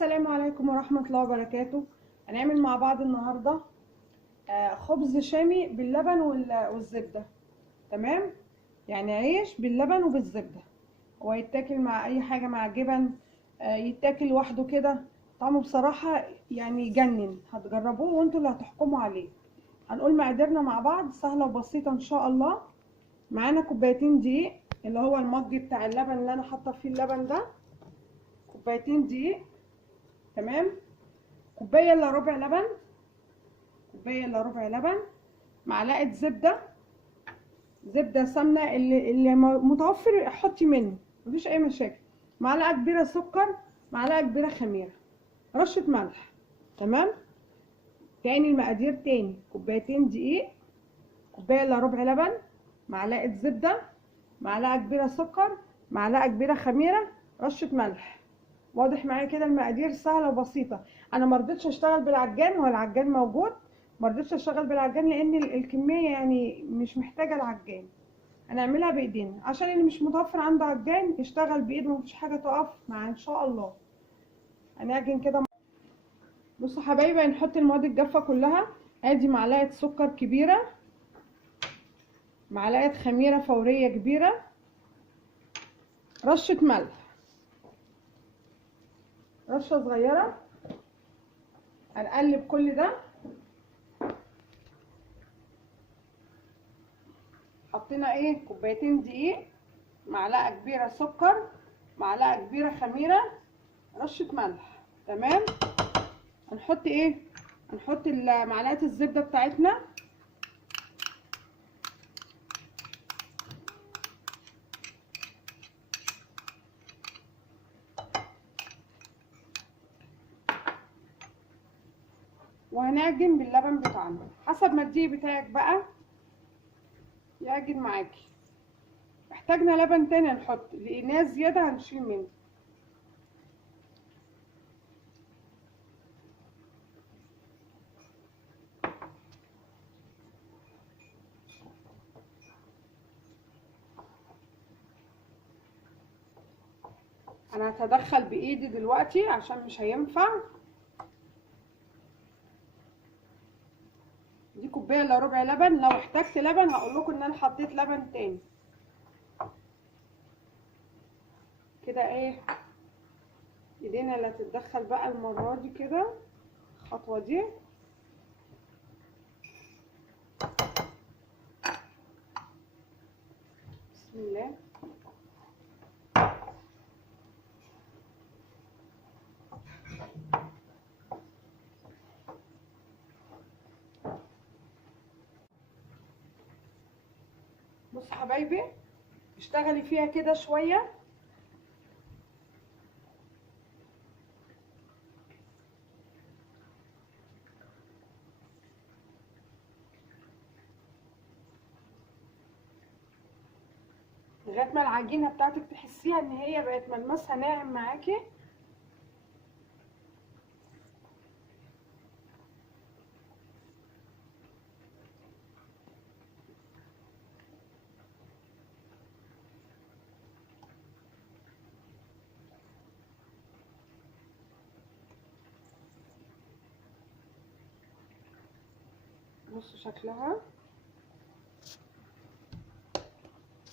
السلام عليكم ورحمة الله وبركاته. هنعمل مع بعض النهاردة خبز شامي باللبن والزبدة. تمام، يعني عيش باللبن وبالزبدة، ويتاكل مع اي حاجة، مع جبن، يتاكل لوحده كده. طعمه بصراحة يعني يجنن، هتجربوه وانتوا اللي هتحكموا عليه. هنقول مقاديرنا مع بعض، سهلة وبسيطة ان شاء الله. معانا كوبايتين دقيق، اللي هو المج بتاع اللبن اللي انا حاطه فيه اللبن ده. كوبايتين دقيق، تمام. كوبايه الا ربع لبن، كوبايه الا ربع لبن. معلقه زبده سمنه، اللي متوفر حطي منه، مفيش اي مشاكل. معلقه كبيره سكر، معلقه كبيره خميره، رشه ملح. تمام. تاني المقادير تاني: كوبايتين دقيق، كوبايه الا ربع لبن، معلقه زبده، معلقه كبيره سكر، معلقه كبيره خميره، رشه ملح. واضح معايا كده؟ المقادير سهله وبسيطه. انا ما رضيتش اشتغل بالعجان، هو العجان موجود. ما رضيتش اشتغل بالعجان لان الكميه يعني مش محتاجه العجان. هنعملها بايدينا، عشان اللي مش متوفر عنده عجان يشتغل بايده، مفيش حاجه تقف مع ان شاء الله. هنعجن كده. بصوا حبايبي، هنحط المواد الجافه كلها. ادي معلقه سكر كبيره، معلقه خميره فوريه كبيره، رشه ملح، رشه صغيره. هنقلب كل ده. حطينا ايه؟ كوبايتين دقيق، معلقه كبيره سكر، معلقه كبيره خميره، رشه ملح. تمام. هنحط ايه؟ هنحط معلقه الزبده بتاعتنا. وهنعجن باللبن بتاعنا حسب ما الدقيق بتاعك بقى يعجن معاكي. احتاجنا لبن تاني هنحط، لقيناه زياده هنشيل منه. انا هتدخل بايدي دلوقتي عشان مش هينفع. دي كوبايه الا ربع لبن، لو احتجت لبن هقول لكم ان انا حطيت لبن تاني. كده ايه؟ ايدينا اللي هتتدخل بقى المره دي كده، الخطوه دي. بسم الله. بصوا حبايبي، اشتغلي فيها كده شويه. لغايه ما العجينه بتاعتك تحسيها ان هي بقت ملمسها ناعم معاكي. بصوا شكلها،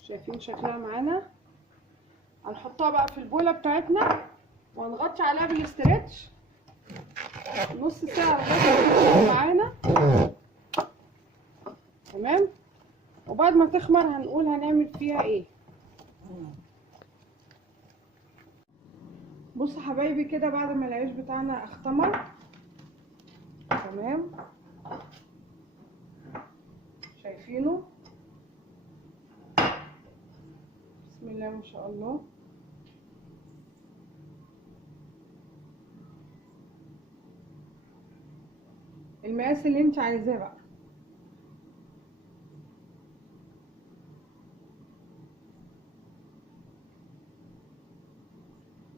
شايفين شكلها معانا؟ هنحطها بقى في البوله بتاعتنا وهنغطي عليها بالاسترتش نص ساعه لغايه ما تخمر معانا. تمام. وبعد ما تخمر هنقول هنعمل فيها ايه. بصوا حبايبي كده، بعد ما العيش بتاعنا اختمر، تمام، شايفينه؟ بسم الله ما شاء الله. المقاس اللي انت عايزاه بقى.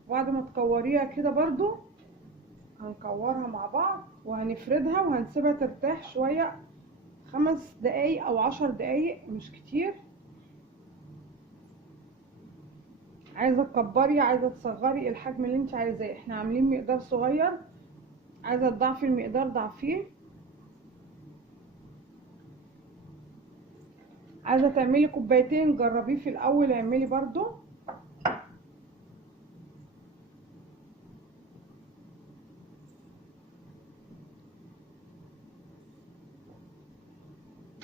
بعد ما تكوريها كده برضو هنكورها مع بعض وهنفردها وهنسيبها ترتاح شوية، 5 دقايق او 10 دقايق، مش كتير. عايزه تكبري عايزه تصغري الحجم اللي انت عايزاه. احنا عاملين مقدار صغير، عايزه تضعفي المقدار ضعفيه، عايزه تعملي كوبايتين جربيه في الاول اعملي برضو.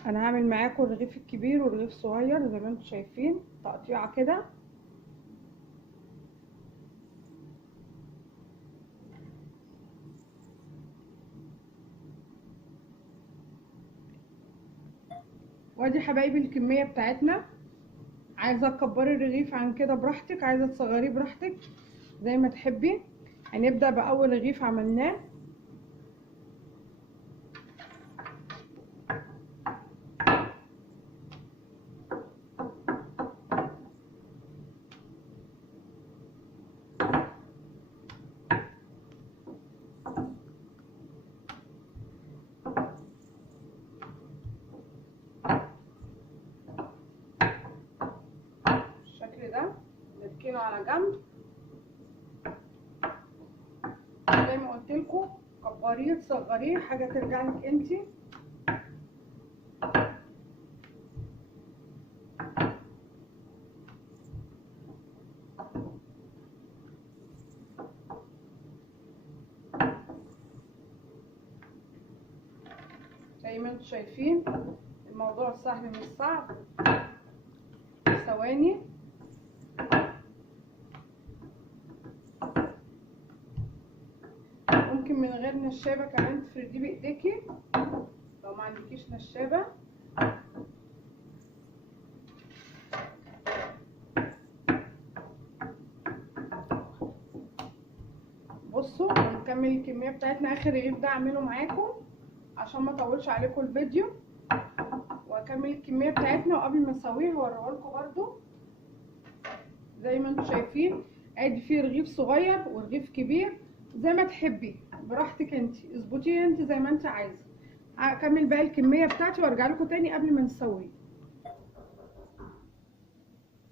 انا هعمل معاكم الرغيف الكبير والرغيف الصغير زي ما انتم شايفين تقطيعه كده. وادي حبايبي الكميه بتاعتنا. عايزه تكبري الرغيف عن كده براحتك، عايزه تصغريه براحتك زي ما تحبي. هنبدا باول رغيف عملناه. بالشكل ده نركنه على جنب. زي ما قلت لكم كبريه تصغريه حاجه ترجع لك انتي. زي ما انتم شايفين الموضوع سهل مش صعب. ثواني. ممكن من غير نشابه كمان تفرديه بايديكي لو ما عندكيش نشابه. بصوا هنكمل الكميه بتاعتنا. اخر رغيف ده اعمله معاكم عشان ما اطولش عليكم الفيديو، واكمل الكميه بتاعتنا وقبل ما اسويه هوريه لكم برده. زي ما انتم شايفين ادي فيه رغيف صغير ورغيف كبير زي ما تحبي براحتك انتي، اظبطيه انتي زي ما انتي عايزه. هكمل باقي الكميه بتاعتي وارجع لكم تاني قبل ما نسويه.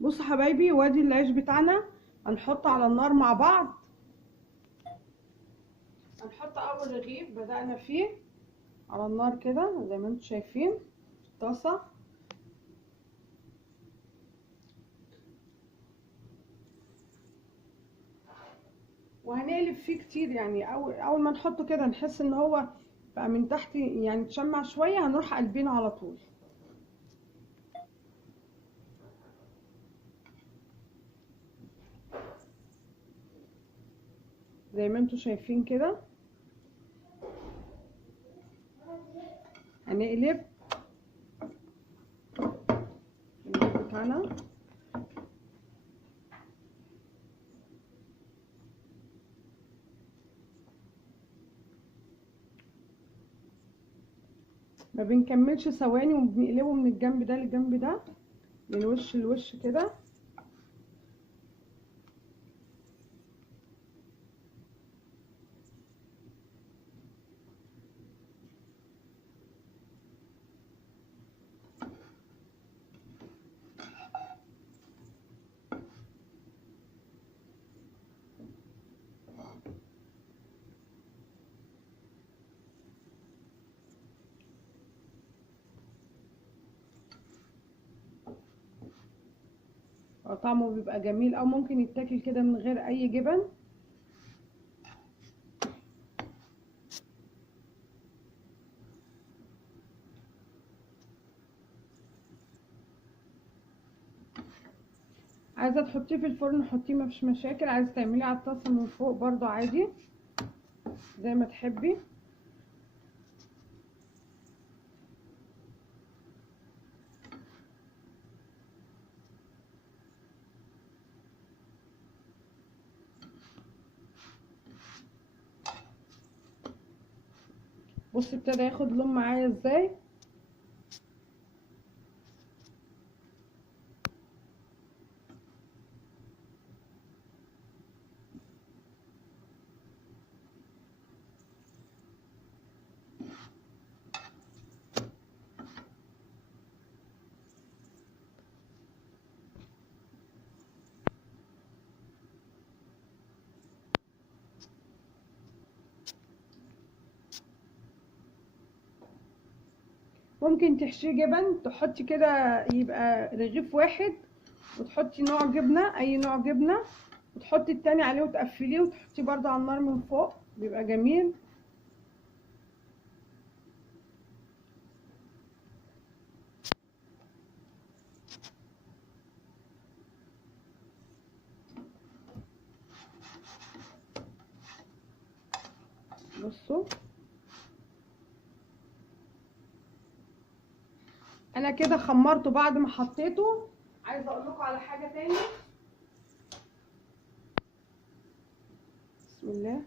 بصوا حبايبي وادي العيش بتاعنا هنحطه على النار مع بعض. هنحط اول رغيف بدأنا فيه على النار كده زي ما انتم شايفين في الطاسه. وهنقلب فيه كتير، يعني اول ما نحطه كده نحس ان هو بقى من تحت يعني تشمع شويه هنروح قلبينه على طول. زي ما انتم شايفين كده هنقلب بتاعنا. ما بنكملش ثواني وبنقلبه من الجنب ده للجنب ده، من وش لوش كده. طعمه بيبقى جميل، او ممكن يتاكل كده من غير اي جبن. عايزه تحطيه في الفرن حطيه مفيش مشاكل، عايزه تعمليه على الطاسه من فوق برضو عادي زي ما تحبي. بصي ابتدى ياخد لون معايا ازاي. ممكن تحشيه جبن، تحطي كده يبقى رغيف واحد وتحطي نوع جبنه، اي نوع جبنه، وتحطي التاني عليه وتقفليه وتحطيه برضه على النار من فوق، بيبقى جميل. بصوا انا كده خمرته بعد ما حطيته. عايزه اقول لكم على حاجه تاني. بسم الله.